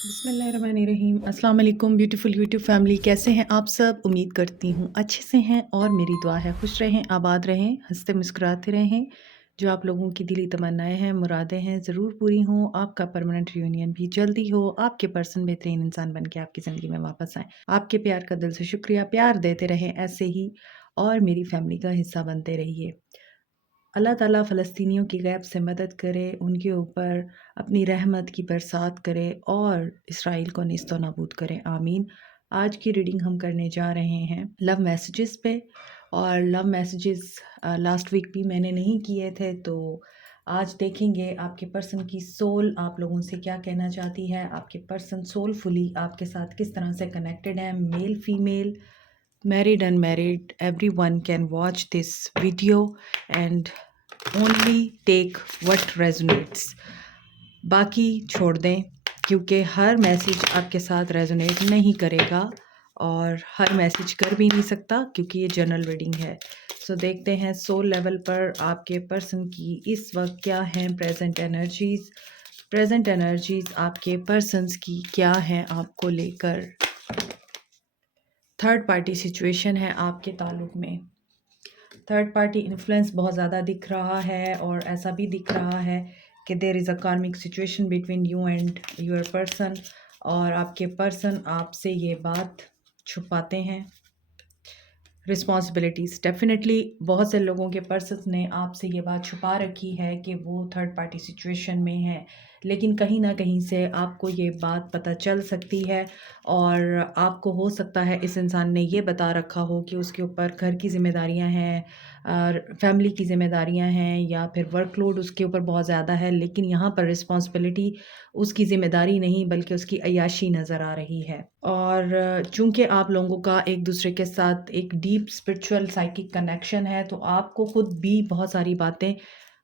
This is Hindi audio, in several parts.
बिस्मिल्लाहिर्रहमानिर्रहीम। अस्सलाम वालेकुम ब्यूटीफुल यूट्यूब फैमिली, कैसे हैं आप सब? उम्मीद करती हूँ अच्छे से हैं और मेरी दुआ है खुश रहें, आबाद रहें, हंसते मुस्कुराते रहें। जो आप लोगों की दिली तमन्नाएं हैं, मुरादें हैं, ज़रूर पूरी हों। आपका परमानेंट रियूनियन भी जल्दी हो। आपके पर्सन बेहतरीन इंसान बन के आपकी ज़िंदगी में वापस आए। आपके प्यार का दिल से शुक्रिया। प्यार देते रहें ऐसे ही और मेरी फैमिली का हिस्सा बनते रहिए। अल्लाह ताला फ़लस्तीनियों की गैब से मदद करे, उनके ऊपर अपनी रहमत की बरसात करे और इसराइल को नेस्तो नाबूद करे, आमीन। आज की रीडिंग हम करने जा रहे हैं लव मैसेजेस पे। और लव मैसेजेस लास्ट वीक भी मैंने नहीं किए थे, तो आज देखेंगे आपके पर्सन की सोल आप लोगों से क्या कहना चाहती है। आपके पर्सन सोलफुली आपके साथ किस तरह से कनेक्टेड है। Male, female, married, unmarried, everyone can watch this video and only take what resonates. बाकी छोड़ दें, क्योंकि हर मैसेज आपके साथ रेजोनेट नहीं करेगा और हर मैसेज कर भी नहीं सकता, क्योंकि ये जनरल रीडिंग है। सो देखते हैं सोल लेवल पर आपके पर्सन की इस वक्त क्या हैं प्रेजेंट एनर्जीज। प्रेजेंट एनर्जीज आपके पर्सन्स की क्या हैं आपको लेकर। थर्ड पार्टी सिचुएशन है आपके ताल्लुक में। थर्ड पार्टी इन्फ्लुएंस बहुत ज़्यादा दिख रहा है और ऐसा भी दिख रहा है कि देयर इज़ अ कार्मिक situation between you and your person, और आपके पर्सन आपसे ये बात छुपाते हैं। रिस्पॉन्सिबिलिटीज़, डेफिनेटली बहुत से लोगों के पर्सन्स ने आपसे ये बात छुपा रखी है कि वो थर्ड पार्टी सिचुएशन में है, लेकिन कहीं ना कहीं से आपको ये बात पता चल सकती है और आपको हो सकता है इस इंसान ने ये बता रखा हो कि उसके ऊपर घर की ज़िम्मेदारियां हैं और फैमिली की ज़िम्मेदारियां हैं, या फिर वर्कलोड उसके ऊपर बहुत ज़्यादा है, लेकिन यहाँ पर रिस्पॉन्सिबिलिटी उसकी ज़िम्मेदारी नहीं बल्कि उसकी अय्याशी नज़र आ रही है। और चूँकि आप लोगों का एक दूसरे के साथ एक डीप स्पिरिचुअल साइकिक कनेक्शन है, तो आपको खुद भी बहुत सारी बातें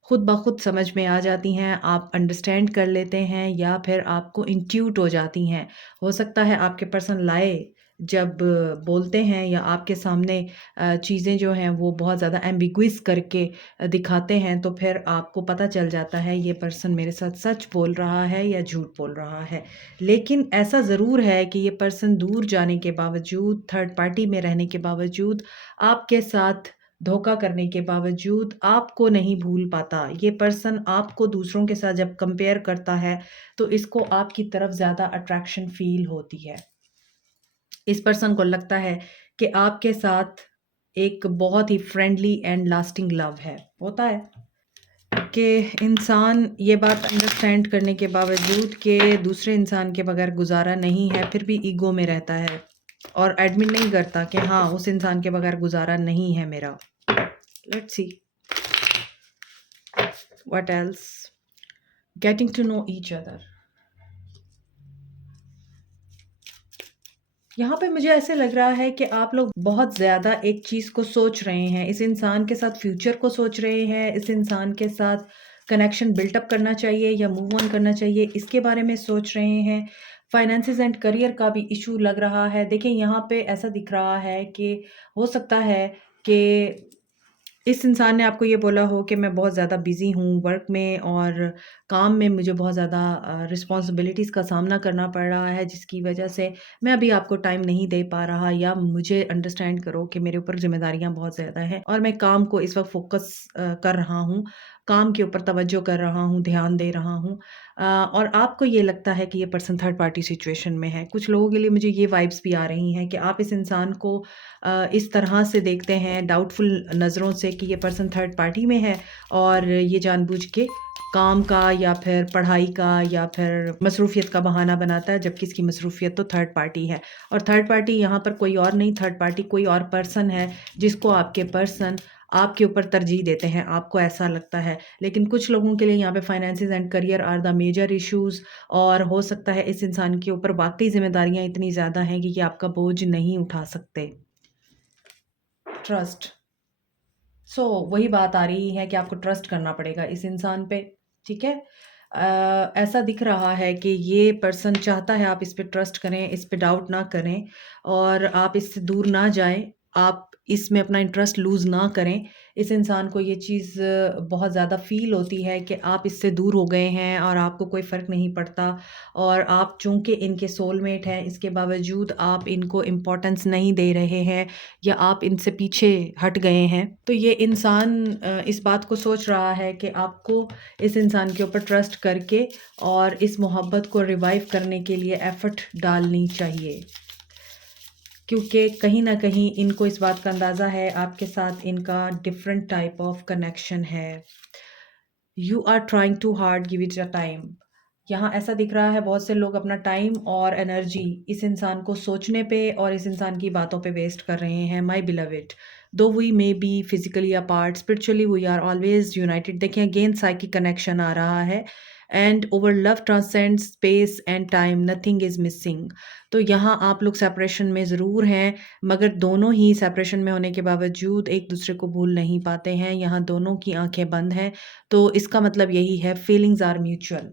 खुद ब खुद समझ में आ जाती हैं, आप अंडरस्टैंड कर लेते हैं या फिर आपको इंट्यूट हो जाती हैं। हो सकता है आपके पर्सन लाए जब बोलते हैं या आपके सामने चीज़ें जो हैं वो बहुत ज़्यादा एम्बिग्विस करके दिखाते हैं, तो फिर आपको पता चल जाता है ये पर्सन मेरे साथ सच बोल रहा है या झूठ बोल रहा है। लेकिन ऐसा ज़रूर है कि ये पर्सन दूर जाने के बावजूद, थर्ड पार्टी में रहने के बावजूद, आपके साथ धोखा करने के बावजूद आपको नहीं भूल पाता। ये पर्सन आपको दूसरों के साथ जब कंपेयर करता है, तो इसको आपकी तरफ ज़्यादा अट्रैक्शन फ़ील होती है। इस पर्सन को लगता है कि आपके साथ एक बहुत ही फ्रेंडली एंड लास्टिंग लव है। होता है कि इंसान ये बात अंडरस्टैंड करने के बावजूद कि दूसरे इंसान के बगैर गुजारा नहीं है, फिर भी ईगो में रहता है और एडमिट नहीं करता कि हाँ, उस इंसान के बगैर गुजारा नहीं है मेरा। Let's see what else. Getting to know each other. यहाँ पे मुझे ऐसे लग रहा है कि आप लोग बहुत ज़्यादा एक चीज़ को सोच रहे हैं, इस इंसान के साथ फ्यूचर को सोच रहे हैं, इस इंसान के साथ कनेक्शन बिल्टअप करना चाहिए या मूव ऑन करना चाहिए, इसके बारे में सोच रहे हैं। फाइनेंसेस एंड करियर का भी इशू लग रहा है। देखिए यहाँ पे ऐसा दिख रहा है कि हो सकता है कि इस इंसान ने आपको ये बोला हो कि मैं बहुत ज़्यादा बिज़ी हूँ वर्क में और काम में, मुझे बहुत ज़्यादा रिस्पॉन्सिबिलिटीज़ का सामना करना पड़ रहा है, जिसकी वजह से मैं अभी आपको टाइम नहीं दे पा रहा, या मुझे अंडरस्टैंड करो कि मेरे ऊपर ज़िम्मेदारियाँ बहुत ज़्यादा हैं और मैं काम को इस वक्त फोकस कर रहा हूँ, काम के ऊपर तवज्जो कर रहा हूँ, ध्यान दे रहा हूँ। और आपको ये लगता है कि ये पर्सन थर्ड पार्टी सिचुएशन में है। कुछ लोगों के लिए मुझे ये वाइब्स भी आ रही हैं कि आप इस इंसान को इस तरह से देखते हैं डाउटफुल नज़रों से कि ये पर्सन थर्ड पार्टी में है और ये जानबूझ के काम का या फिर पढ़ाई का या फिर मसरूफ़ियत का बहाना बनाता है, जबकि इसकी मसरूफ़ियत तो थर्ड पार्टी है। और थर्ड पार्टी यहाँ पर कोई और नहीं, थर्ड पार्टी कोई और पर्सन है जिसको आपके पर्सन आपके ऊपर तरजीह देते हैं, आपको ऐसा लगता है। लेकिन कुछ लोगों के लिए यहाँ पे finances and career are the major issues, और हो सकता है इस इंसान के ऊपर वाक़ई ज़िम्मेदारियाँ इतनी ज़्यादा हैं कि ये आपका बोझ नहीं उठा सकते। ट्रस्ट। वही बात आ रही है कि आपको ट्रस्ट करना पड़ेगा इस इंसान पे, ठीक है? ऐसा दिख रहा है कि ये पर्सन चाहता है आप इस पे ट्रस्ट करें, इस पे डाउट ना करें और आप इससे दूर ना जाएँ, आप इसमें अपना इंटरेस्ट लूज़ ना करें। इस इंसान को ये चीज़ बहुत ज़्यादा फ़ील होती है कि आप इससे दूर हो गए हैं और आपको कोई फ़र्क नहीं पड़ता, और आप चूँकि इनके सोलमेट हैं, इसके बावजूद आप इनको इम्पोर्टेंस नहीं दे रहे हैं या आप इनसे पीछे हट गए हैं। तो ये इंसान इस बात को सोच रहा है कि आपको इस इंसान के ऊपर ट्रस्ट करके और इस मोहब्बत को रिवाइव करने के लिए एफ़र्ट डालनी चाहिए, क्योंकि कहीं न कहीं इनको इस बात का अंदाज़ा है आपके साथ इनका डिफरेंट टाइप ऑफ कनेक्शन है। You are trying too hard, give it a time. यहाँ ऐसा दिख रहा है बहुत से लोग अपना टाइम और एनर्जी इस इंसान को सोचने पे और इस इंसान की बातों पे वेस्ट कर रहे हैं। My beloved, though we may be physically apart, spiritually we are always united. देखिए अगेन साइकिक कनेक्शन आ रहा है, and over love transcend space and time, nothing is missing. तो यहाँ आप लोग सेपरेशन में ज़रूर हैं, मगर दोनों ही सेपरेशन में होने के बावजूद एक दूसरे को भूल नहीं पाते हैं। यहाँ दोनों की आंखें बंद हैं, तो इसका मतलब यही है फीलिंग्स आर म्यूचुअल।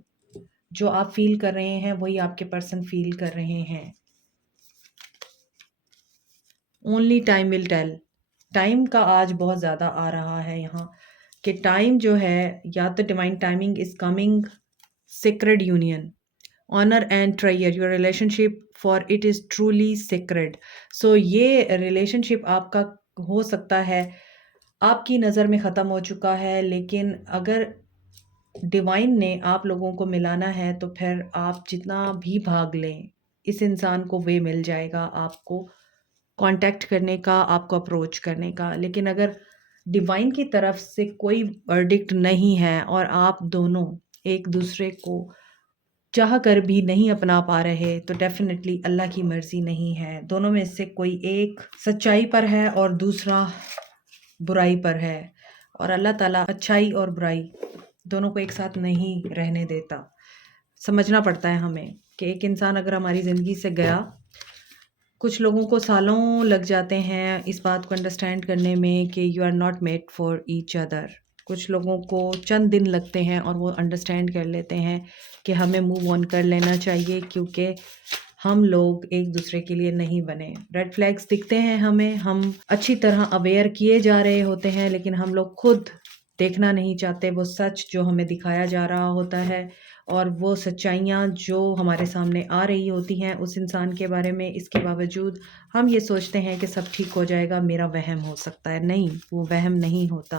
जो आप फ़ील कर रहे हैं वही आपके पर्सन फ़ील कर रहे हैं। Only time will tell. Time का आज बहुत ज़्यादा आ रहा है यहाँ, कि टाइम जो है, या तो divine timing is coming, sacred union, honour and treasure your relationship for it is truly sacred. So ये रिलेशनशिप आपका हो सकता है आपकी नज़र में ख़त्म हो चुका है, लेकिन अगर डिवाइन ने आप लोगों को मिलाना है तो फिर आप जितना भी भाग लें, इस इंसान को वे मिल जाएगा आपको कांटेक्ट करने का, आपको अप्रोच करने का। लेकिन अगर डिवाइन की तरफ से कोई वर्डिक्ट नहीं है और आप दोनों एक दूसरे को चाह कर भी नहीं अपना पा रहे, तो डेफिनेटली अल्लाह की मर्ज़ी नहीं है। दोनों में से कोई एक सच्चाई पर है और दूसरा बुराई पर है, और अल्लाह ताला अच्छाई और बुराई दोनों को एक साथ नहीं रहने देता। समझना पड़ता है हमें कि एक इंसान अगर हमारी ज़िंदगी से गया, कुछ लोगों को सालों लग जाते हैं इस बात को अंडरस्टैंड करने में कि you are not made for each other. कुछ लोगों को चंद दिन लगते हैं और वो अंडरस्टैंड कर लेते हैं कि हमें मूव ऑन कर लेना चाहिए, क्योंकि हम लोग एक दूसरे के लिए नहीं बने। रेड फ्लैग्स दिखते हैं हमें, हम अच्छी तरह अवेयर किए जा रहे होते हैं, लेकिन हम लोग खुद देखना नहीं चाहते वो सच जो हमें दिखाया जा रहा होता है, और वो सच्चाइयाँ जो हमारे सामने आ रही होती हैं उस इंसान के बारे में। इसके बावजूद हम ये सोचते हैं कि सब ठीक हो जाएगा, मेरा वहम हो सकता है। नहीं, वो वहम नहीं होता,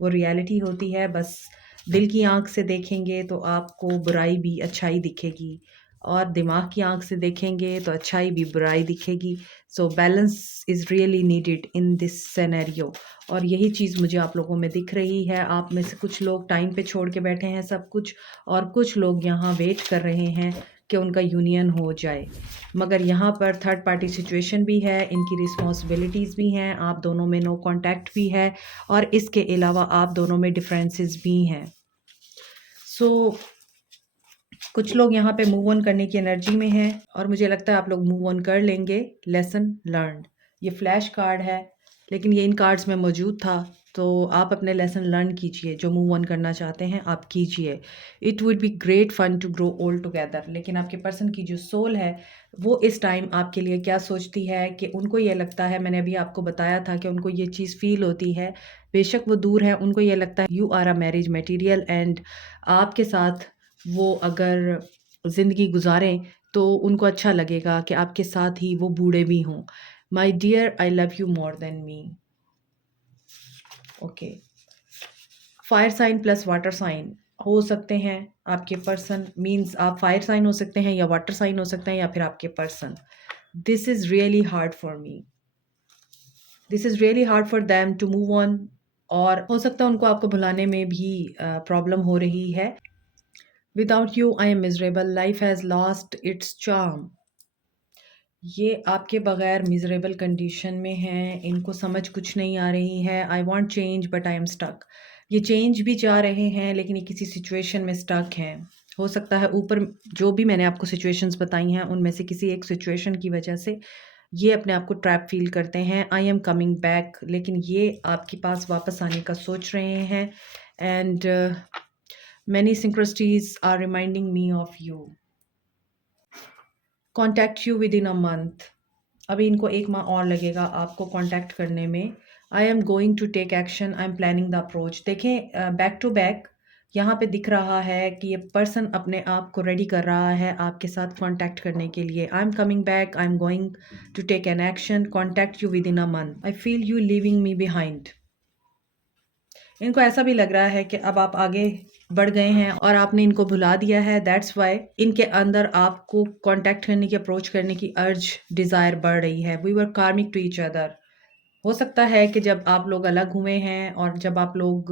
वो रियलिटी होती है। बस दिल की आँख से देखेंगे तो आपको बुराई भी अच्छाई दिखेगी, और दिमाग की आँख से देखेंगे तो अच्छाई भी बुराई दिखेगी। So balance is really needed in this scenario, और यही चीज़ मुझे आप लोगों में दिख रही है। आप में से कुछ लोग टाइम पे छोड़ के बैठे हैं सब कुछ, और कुछ लोग यहाँ वेट कर रहे हैं कि उनका यूनियन हो जाए। मगर यहाँ पर थर्ड पार्टी सिचुएशन भी है, इनकी रिस्पॉन्सिबिलिटीज़ भी हैं, आप दोनों में नो कॉन्टैक्ट भी है, और इसके अलावा आप दोनों में डिफरेंसेस भी हैं। सो कुछ लोग यहाँ पे मूव ऑन करने की एनर्जी में हैं, और मुझे लगता है आप लोग मूव ऑन कर लेंगे। लेसन लर्न्ड, ये फ्लैश कार्ड है, लेकिन ये इन कार्ड्स में मौजूद था। तो आप अपने लेसन लर्न कीजिए, जो मूव ऑन करना चाहते हैं आप कीजिए। It would be great fun to grow old together. लेकिन आपके पर्सन की जो सोल है वो इस टाइम आपके लिए क्या सोचती है, कि उनको ये लगता है, मैंने अभी आपको बताया था कि उनको ये चीज़ फील होती है, बेशक वो दूर है, उनको ये लगता है you are a marriage material, and आपके साथ वो अगर ज़िंदगी गुजारें तो उनको अच्छा लगेगा कि आपके साथ ही वो बूढ़े भी हों। My dear, I love you more than me. Okay, fire sign plus water sign हो सकते हैं आपके पर्सन, मीन्स आप फायर साइन हो सकते हैं या वाटर साइन हो सकते हैं, या फिर आपके person. This is really hard for me, this is really hard for them to move on, और हो सकता है उनको आपको भुलाने में भी प्रॉब्लम हो रही है। Without you I am miserable, life has lost its charm. ये आपके बगैर मिजरेबल कंडीशन में हैं, इनको समझ कुछ नहीं आ रही है। I want change but I am stuck. ये चेंज भी चाह रहे हैं, लेकिन ये किसी सिचुएशन में स्टक हैं। हो सकता है ऊपर जो भी मैंने आपको सिचुएशंस बताई हैं उनमें से किसी एक सिचुएशन की वजह से ये अपने आप को ट्रैप फील करते हैं। आई एम कमिंग बैक, लेकिन ये आपके पास वापस आने का सोच रहे हैं। And many synchronicities are reminding me of you. Contact you within a month. अभी इनको 1 माह और लगेगा आपको कॉन्टैक्ट करने में। I am going to take action, I am planning the approach. देखें बैक टू बैक यहाँ पे दिख रहा है कि ये पर्सन अपने आप को रेडी कर रहा है आपके साथ कांटेक्ट करने के लिए। I am coming back, I am going to take an action, contact you within a month, I feel you leaving me behind. इनको ऐसा भी लग रहा है कि अब आप आगे बढ़ गए हैं और आपने इनको भुला दिया है। दैट्स वाई इनके अंदर आपको कांटेक्ट करने की, अप्रोच करने की अर्ज, डिज़ायर बढ़ रही है। वी वर कार्मिक टू ईच अदर। हो सकता है कि जब आप लोग अलग हुए हैं और जब आप लोग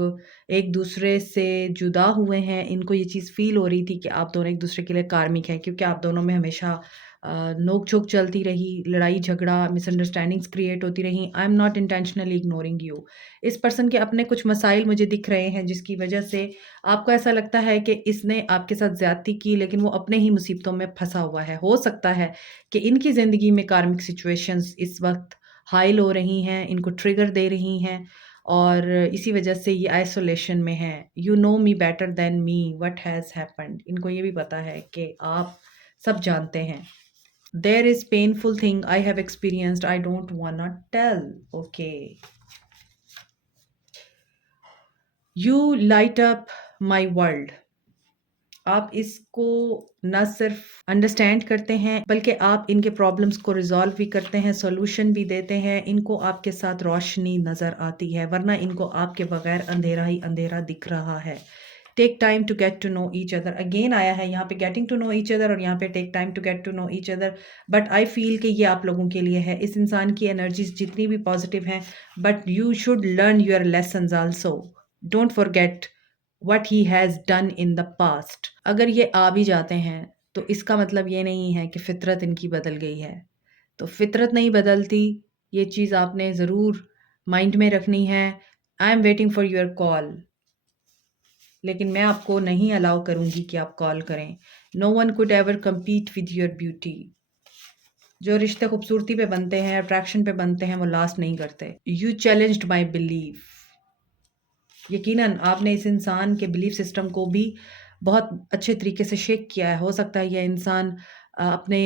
एक दूसरे से जुदा हुए हैं, इनको ये चीज़ फ़ील हो रही थी कि आप दोनों एक दूसरे के लिए कार्मिक हैं, क्योंकि आप दोनों में हमेशा नोक-झोंक चलती रही, लड़ाई-झगड़ा, मिसअंडरस्टैंडिंग्स क्रिएट होती रहीं। I am not intentionally ignoring you. इस पर्सन के अपने कुछ मसाइल मुझे दिख रहे हैं, जिसकी वजह से आपको ऐसा लगता है कि इसने आपके साथ ज़्यादती की, लेकिन वो अपने ही मुसीबतों में फँसा हुआ है। हो सकता है कि इनकी ज़िंदगी में कार्मिक सिचुएशंस इस वक़्त हाइल हो रही हैं, इनको ट्रिगर दे रही हैं और इसी वजह से ये आइसोलेशन में हैं। You know me better than me what has happened. इनको ये भी पता है कि आप सब जानते हैं। There is painful thing I have experienced, I don't wanna tell. Okay, you light up my world. आप इसको न सिर्फ अंडरस्टैंड करते हैं, बल्कि आप इनके प्रॉब्लम्स को रिजॉल्व भी करते हैं, सॉल्यूशन भी देते हैं। इनको आपके साथ रोशनी नज़र आती है, वरना इनको आपके बगैर अंधेरा ही अंधेरा दिख रहा है। Take time to get to know each other. Again आया है यहाँ पे getting to know each other और यहाँ पे take time to get to know each other. But I feel कि ये आप लोगों के लिए है। इस इंसान की एनर्जीज जितनी भी पॉजिटिव हैं, but you should learn your lessons also. Don't forget what he has done in the past. अगर ये आ भी जाते हैं तो इसका मतलब ये नहीं है कि फ़ितरत इनकी बदल गई है। तो फ़ितरत नहीं बदलती, ये चीज़ आपने ज़रूर माइंड में रखनी है। I am waiting for your call, लेकिन मैं आपको नहीं अलाउ करूँगी कि आप कॉल करें। No one could ever compete with your beauty. जो रिश्ते खूबसूरती पे बनते हैं, अट्रैक्शन पे बनते हैं, वो लास्ट नहीं करते। You challenged my belief. यकीनन आपने इस इंसान के बिलीफ सिस्टम को भी बहुत अच्छे तरीके से शेक किया है। हो सकता है यह इंसान अपने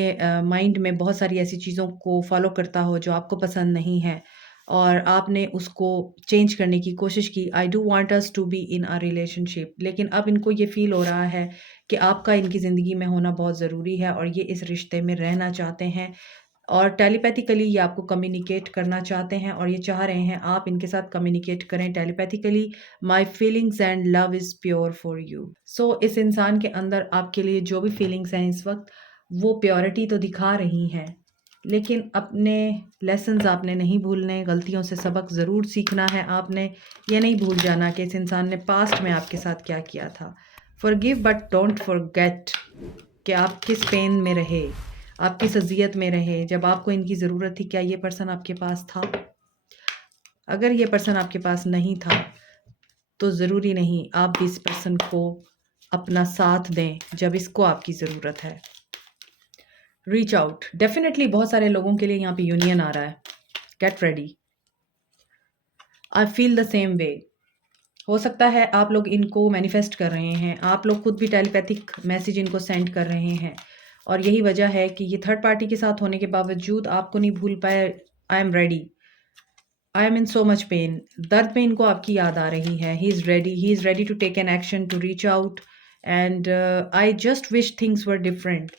माइंड में बहुत सारी ऐसी चीज़ों को फ़ॉलो करता हो जो आपको पसंद नहीं है और आपने उसको चेंज करने की कोशिश की। I do want us to be in a relationship, लेकिन अब इनको ये फ़ील हो रहा है कि आपका इनकी ज़िंदगी में होना बहुत ज़रूरी है और ये इस रिश्ते में रहना चाहते हैं और टेलीपैथिकली ये आपको कम्युनिकेट करना चाहते हैं और ये चाह रहे हैं आप इनके साथ कम्युनिकेट करें telepathically. My feelings and love is pure for you. So इस इंसान के अंदर आपके लिए जो भी फीलिंग्स हैं इस वक्त, वो प्योरिटी तो दिखा रही हैं, लेकिन अपने लेसन्स आपने नहीं भूलने, गलतियों से सबक ज़रूर सीखना है। आपने ये नहीं भूल जाना कि इस इंसान ने पास्ट में आपके साथ क्या किया था। फॉरगिव बट डोंट फॉरगेट कि आप किस पेन में रहे, आप किस अज़ियत में रहे। जब आपको इनकी ज़रूरत थी, क्या ये पर्सन आपके पास था? अगर ये पर्सन आपके पास नहीं था, तो ज़रूरी नहीं आप भी इस पर्सन को अपना साथ दें जब इसको आपकी ज़रूरत है। Reach out. डेफ़िनेटली बहुत सारे लोगों के लिए यहाँ पे यूनियन आ रहा है। Get ready. I feel the same way. हो सकता है आप लोग इनको मैनिफेस्ट कर रहे हैं, आप लोग खुद भी टेलीपैथिक मैसेज इनको सेंड कर रहे हैं और यही वजह है कि ये थर्ड पार्टी के साथ होने के बावजूद आपको नहीं भूल पाए। I am ready, I am in so much pain. दर्द में इनको आपकी याद आ रही है। He is ready to take an action, to reach out and I just wish things were different.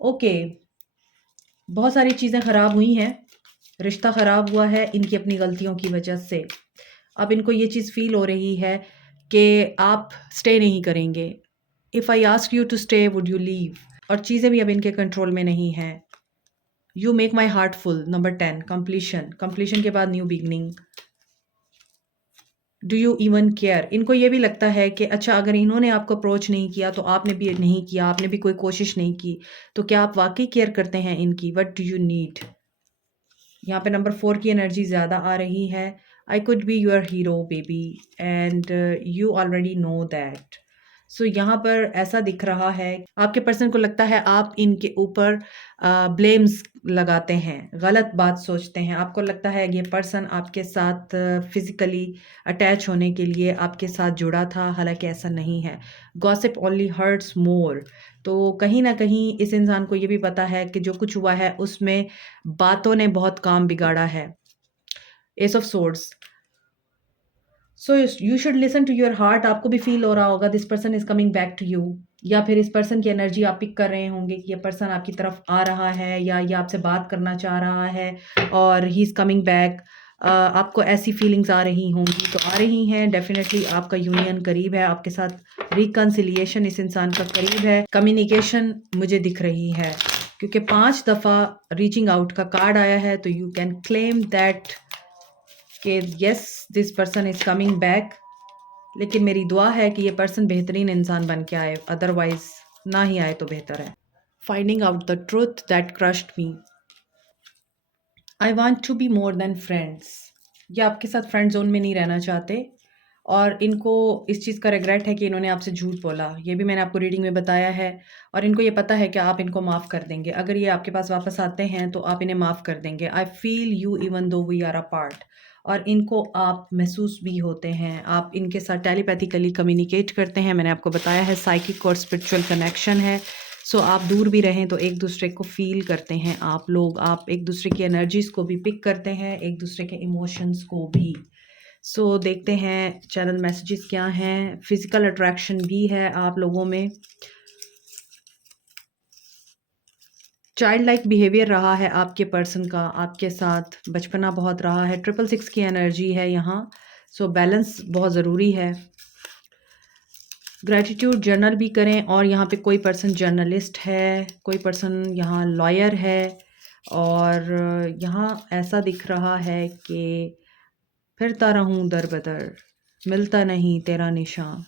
Okay, बहुत सारी चीज़ें ख़राब हुई हैं, रिश्ता ख़राब हुआ है इनकी अपनी गलतियों की वजह से। अब इनको ये चीज़ फ़ील हो रही है कि आप स्टे नहीं करेंगे। If I ask you to stay would you leave? और चीज़ें भी अब इनके कंट्रोल में नहीं हैं। You make my heart full. Number 10 completion. Completion के बाद new beginning. Do you even care? इनको ये भी लगता है कि अच्छा, अगर इन्होंने आपको अप्रोच नहीं किया तो आपने भी नहीं किया, आपने भी कोई कोशिश नहीं की, तो क्या आप वाकई केयर करते हैं इनकी? What do you need? यहाँ पे नंबर 4 की एनर्जी ज़्यादा आ रही है। I could be your hero baby and you already know that. So यहाँ पर ऐसा दिख रहा है, आपके पर्सन को लगता है आप इनके ऊपर ब्लेम्स लगाते हैं, गलत बात सोचते हैं। आपको लगता है ये पर्सन आपके साथ फिज़िकली अटैच होने के लिए आपके साथ जुड़ा था, हालांकि ऐसा नहीं है। गॉसिप ओनली हर्ट्स मोर। तो कहीं ना कहीं इस इंसान को ये भी पता है कि जो कुछ हुआ है उसमें बातों ने बहुत काम बिगाड़ा है। Ace of swords. So you should listen to your heart. आपको भी फील हो रहा होगा this person is coming back to you, या फिर इस पर्सन की एनर्जी आप पिक कर रहे होंगे कि ये पर्सन आपकी तरफ आ रहा है या ये आपसे बात करना चाह रहा है और ही इज़ कमिंग बैक। आपको ऐसी फीलिंग्स आ रही होंगी तो आ रही हैं, डेफिनेटली आपका यूनियन करीब है, आपके साथ रिकन्सिलिएशन इस इंसान का करीब है, कम्युनिकेशन मुझे दिख रही है क्योंकि 5 दफ़ा रीचिंग आउट का कार्ड आया है। तो यू कैन क्लेम दैट कि yes this person is coming back. लेकिन मेरी दुआ है कि ये पर्सन बेहतरीन इंसान बन के आए, अदरवाइज ना ही आए तो बेहतर है। Finding out the truth that crushed me. I want to be more than friends. ये आपके साथ फ्रेंड जोन में नहीं रहना चाहते और इनको इस चीज़ का रिग्रेट है कि इन्होंने आपसे झूठ बोला। ये भी मैंने आपको रीडिंग में बताया है और इनको ये पता है कि आप इनको माफ़ कर देंगे। अगर ये आपके पास वापस आते हैं तो आप इन्हें माफ़ कर देंगे। I feel you even though we are apart. और इनको आप महसूस भी होते हैं, आप इनके साथ टेलीपैथिकली कम्युनिकेट करते हैं। मैंने आपको बताया है साइकिक और स्पिरिचुअल कनेक्शन है। सो आप दूर भी रहें तो एक दूसरे को फ़ील करते हैं आप लोग, आप एक दूसरे की एनर्जीज़ को भी पिक करते हैं, एक दूसरे के इमोशंस को भी। सो देखते हैं चैनल मैसेजेस क्या हैं। फिजिकल अट्रैक्शन भी है आप लोगों में। चाइल्ड लाइक बिहेवियर रहा है आपके पर्सन का, आपके साथ बचपना बहुत रहा है। 666 की एनर्जी है यहाँ। सो बैलेंस बहुत ज़रूरी है। ग्रैटिट्यूड जर्नल भी करें। और यहाँ पे कोई पर्सन जर्नलिस्ट है, कोई पर्सन यहाँ लॉयर है और यहाँ ऐसा दिख रहा है कि फिरता रहूं दर बदर, मिलता नहीं तेरा निशान।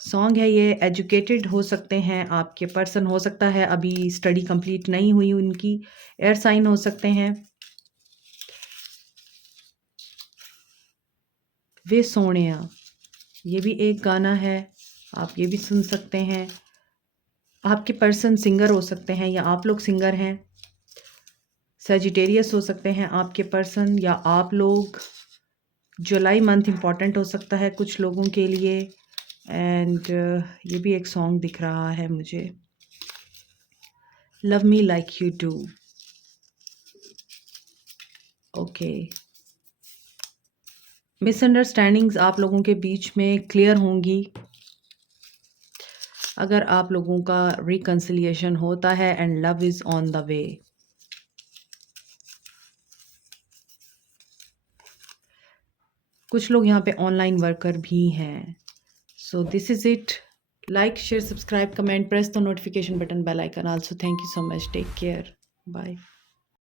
सॉन्ग है ये। एजुकेटेड हो सकते हैं आपके पर्सन, हो सकता है अभी स्टडी कंप्लीट नहीं हुई उनकी। एयर साइन हो सकते हैं। वे सोनिया, ये भी एक गाना है, आप ये भी सुन सकते हैं। आपके पर्सन सिंगर हो सकते हैं या आप लोग सिंगर हैं। सजिटेरियस हो सकते हैं आपके पर्सन या आप लोग। जुलाई मंथ इम्पॉर्टेंट हो सकता है कुछ लोगों के लिए। एंड ये भी एक सॉन्ग दिख रहा है मुझे, love me like you do. Okay, misunderstandings आप लोगों के बीच में क्लियर होंगी अगर आप लोगों का रिकन्सिलिएशन होता है and love is on the way. कुछ लोग यहाँ पे ऑनलाइन वर्कर भी हैं। So this is it. Like share subscribe comment, press the notification button, bell icon also. Thank you so much, take care, bye.